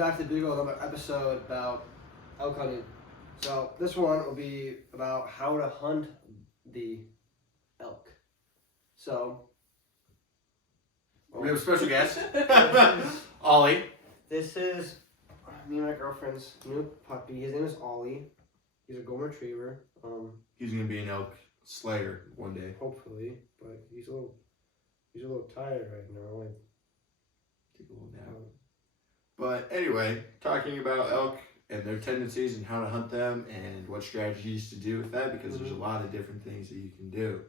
back to the Bugle, another episode about elk hunting. So this one will be about how to hunt the elk. So we have a special guest, Ollie. This is me and my girlfriend's new puppy. His name is Ollie. He's a golden retriever. He's gonna be an elk slayer one day. Hopefully, but he's a little tired right now. Take a little nap. But anyway, talking about elk and their tendencies and how to hunt them and what strategies to do with that, because there's a lot of different things that you can do.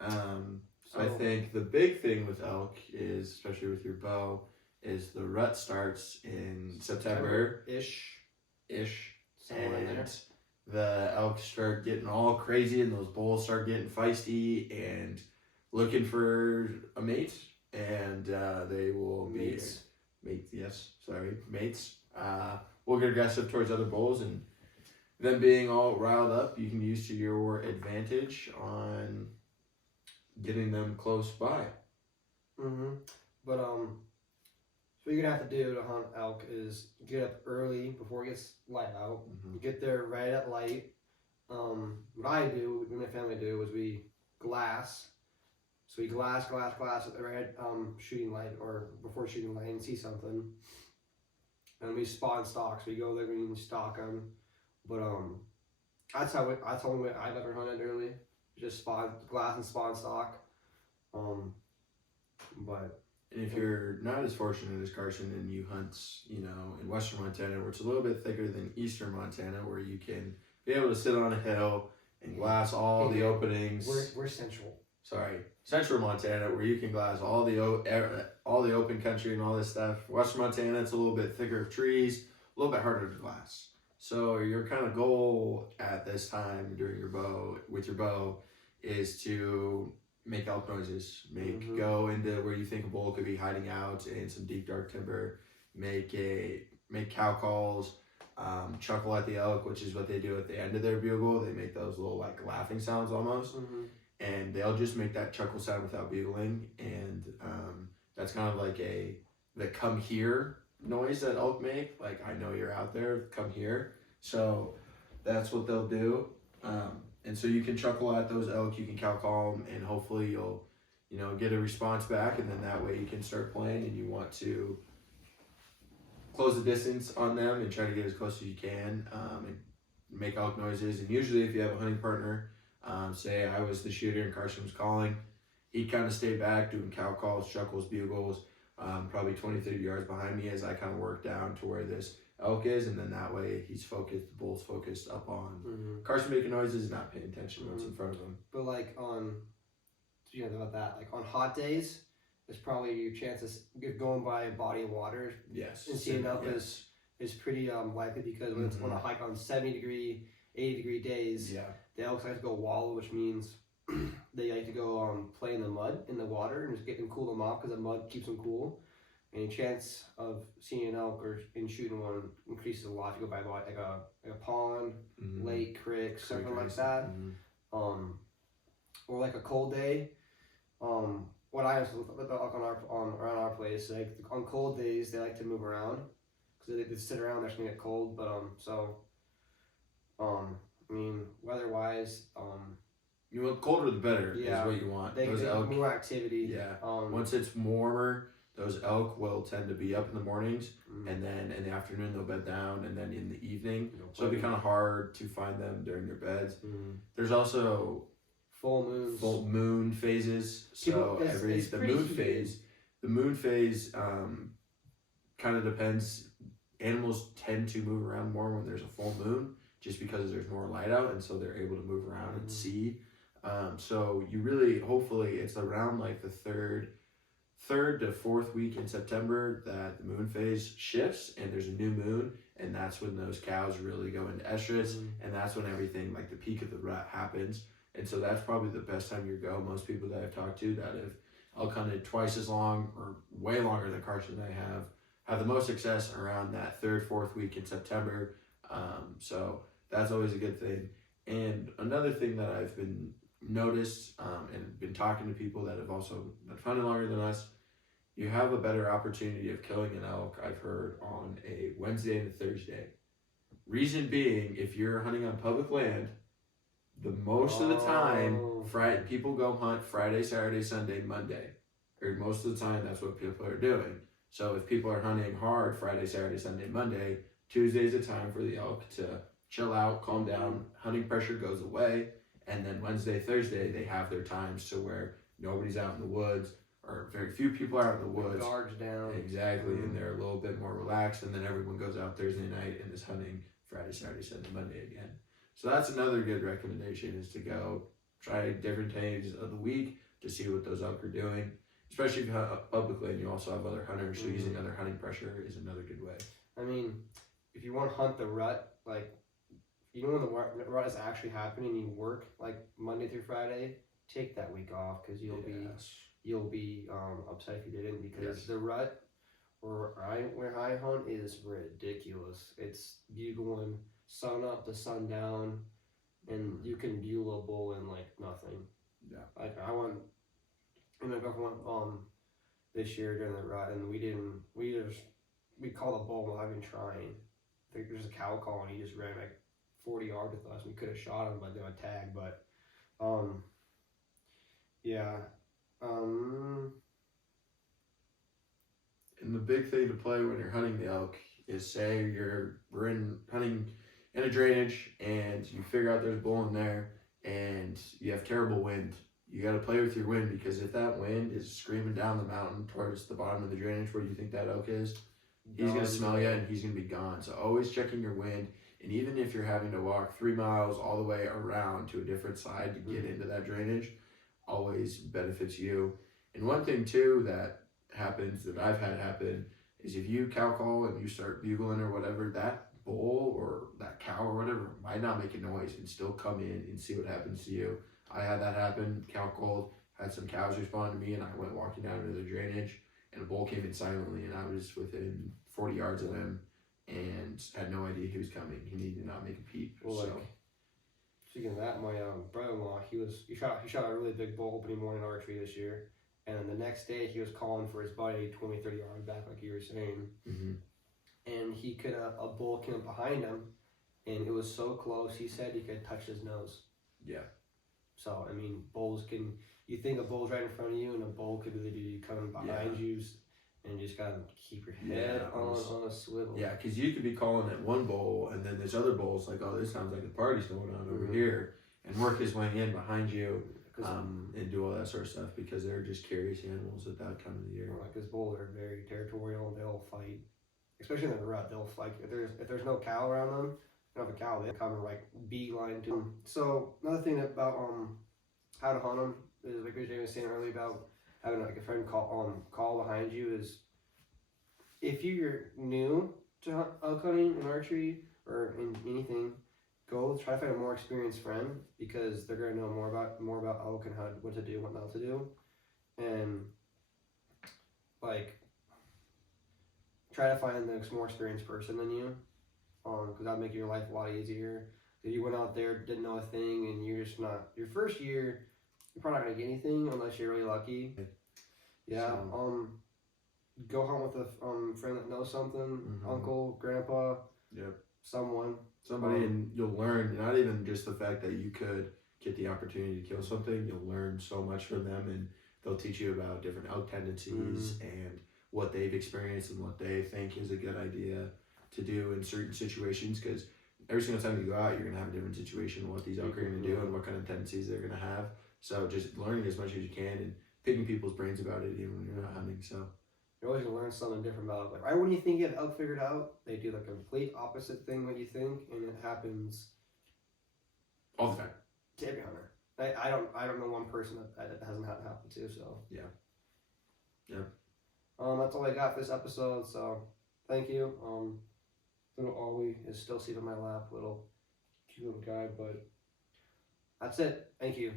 I think the big thing with elk is, especially with your bow, is the rut starts in September-ish. And the elk start getting all crazy and those bulls start getting feisty and looking for a mate. And they will be... Mates. Will get aggressive towards other bulls, and them being all riled up, you can use to your advantage on getting them close by. But what you're gonna have to do to hunt elk is get up early before it gets light out. Get there right at light. What I do, what my family do, is we glass. So we glass at the right shooting light or before shooting light and see something. And we spawn stock. So we go there and we stalk them. But that's the only way I've ever hunted early. Just glass and spawn stock. But and if you're not as fortunate as Carson and you hunt, in western Montana, where it's a little bit thicker than eastern Montana, where you can be able to sit on a hill and glass all the openings. We're central. Central Montana, where you can glass all the open country and all this stuff. Western Montana, it's a little bit thicker of trees, a little bit harder to glass. So your kind of goal at this time with your bow is to make elk noises, go into where you think a bull could be hiding out in some deep dark timber, make cow calls, chuckle at the elk, which is what they do at the end of their bugle. They make those little like laughing sounds almost. And they'll just make that chuckle sound without bugling, and that's kind of like the come here noise that elk make. Like, I know you're out there, come here. So that's what they'll do. And so you can chuckle at those elk, you can cow call them, and hopefully you'll, get a response back, and then that way you can start playing, and you want to close the distance on them and try to get as close as you can, and make elk noises. And usually if you have a hunting partner, say I was the shooter and Carson was calling, he'd kind of stay back doing cow calls, chuckles, bugles, probably 20-30 yards behind me as I kind of work down to where this elk is, and then that way he's focused, the bull's focused up on Carson making noises and not paying attention to what's in front of him. But like about that, like on hot days, it's probably your chances of going by a body of water and seeing elk is pretty likely, because when it's on a hike on 70-degree, 80-degree days, the elks like to go wallow, which means they like to go play in the mud, in the water, and just get them, cool them off, because the mud keeps them cool. And your chance of seeing an elk or shooting one increases a lot if you go by like a pond, lake, creek, something like that. Or like a cold day. What I also with the elk around our place, like on cold days, they like to move around because they sit around. They're gonna get cold, but weather-wise, you want colder the better is what you want. They elk, more activity. Once it's warmer, those elk will tend to be up in the mornings, and then in the afternoon they'll bed down, and then in the evening, so it'll be kind of hard to find them during their beds. There's also full moon phases. So the moon phase kind of depends. Animals tend to move around more when there's a full moon, just because there's more light out, and so they're able to move around and see. So you really, hopefully, it's around like the third to fourth week in September that the moon phase shifts, and there's a new moon, and that's when those cows really go into estrus, and that's when everything, like the peak of the rut, happens. And so that's probably the best time you go. Most people that I've talked to that have elk hunted twice as long or way longer than Carson and I have the most success around that third, fourth week in September. So that's always a good thing. And another thing that I've been noticed and been talking to people that have hunted longer than us, you have a better opportunity of killing an elk, I've heard, on a Wednesday and a Thursday. Reason being, if you're hunting on public land, the most of the time, people go hunt Friday, Saturday, Sunday, Monday. Or most of the time, that's what people are doing. So if people are hunting hard Friday, Saturday, Sunday, Monday, Tuesday's a time for the elk to chill out, calm down, hunting pressure goes away, and then Wednesday, Thursday, they have their times to where nobody's out in the woods, or very few people are out in the woods. The guard's down. Exactly, and they're a little bit more relaxed, and then everyone goes out Thursday night and is hunting Friday, Saturday, Sunday, Monday again. So that's another good recommendation, is to go try different days of the week to see what those elk are doing. Especially if you hunt publicly and you also have other hunters, so using other hunting pressure is another good way. I mean, if you want to hunt the rut, like, you know when the rut is actually happening, you work like Monday through Friday, take that week off, because you'll be upset if you didn't, because the rut where I hunt is ridiculous. It's bugling sun up to sundown, and you can bugle a bull in like nothing. Yeah. Like my girlfriend went this year during the rut, and we called a bull without even trying. I think there's a cow call, and he just ran like 40 yards with us. We could have shot him by doing a tag, but And the big thing to play when you're hunting the elk is, say we're hunting in a drainage and you figure out there's a bull in there and you have terrible wind. You got to play with your wind, because if that wind is screaming down the mountain towards the bottom of the drainage where you think that elk is, he's going to smell you and he's going to be gone. So always checking your wind. And even if you're having to walk 3 miles all the way around to a different side to get into that drainage, always benefits you. And one thing too that happens, that I've had happen, is if you cow call and you start bugling or whatever, that bull or that cow or whatever might not make a noise and still come in and see what happens to you. I had that happen, cow called, had some cows respond to me, and I went walking down into the drainage, and a bull came in silently, and I was within 40 yards of him and had no idea he was coming. He did not make a peep. Well, so. Speaking of that, my brother-in-law, he shot a really big bull opening morning archery this year, and then the next day he was calling for his buddy 20, 30 yards back, like you were saying, and he could a bull came up behind him, and it was so close. He said he could touch his nose. Yeah. So I mean, you think a bull's right in front of you, and a bull could really be coming behind you, and you just gotta keep your head on a swivel. Yeah, because you could be calling at one bull, and then there's other bulls like, oh, this sounds like a party's going on over here, and work his way in behind you, and do all that sort of stuff, because they're just curious animals at that time of the year. Like, this bulls are very territorial. They'll fight, especially in the rut. They'll fight if there's no cow around them. If a cow, they come and like beeline to them. So another thing about how to hunt them is, like Jay was saying earlier, about having like a friend call behind you, is if you're new to elk hunting and archery or in anything, go try to find a more experienced friend, because they're gonna know more about elk and what to do, what not to do, and like try to find the more experienced person than you. Because that'll make your life a lot easier. If you went out there, didn't know a thing, and you're just not, your first year, you're probably not gonna get anything unless you're really lucky. Yeah. Go hunt with a friend that knows something, uncle, grandpa, somebody, and you'll learn. Not even just the fact that you could get the opportunity to kill something. You'll learn so much from them, and they'll teach you about different elk tendencies and what they've experienced and what they think is a good idea to do in certain situations, because every single time you go out, you're going to have a different situation, what these elk are going to do and what kind of tendencies they're going to have. So just learning as much as you can and picking people's brains about it, even when you're not hunting. So you're always going to learn something different about it. Like, right when you think you have elk figured out, they do the complete opposite thing what you think, and it happens all the time to every hunter. I don't know one person that hasn't had it happen to. So yeah. That's all I got for this episode. So thank you. Little Ollie is still seated on my lap, little cute little guy, but that's it. Thank you.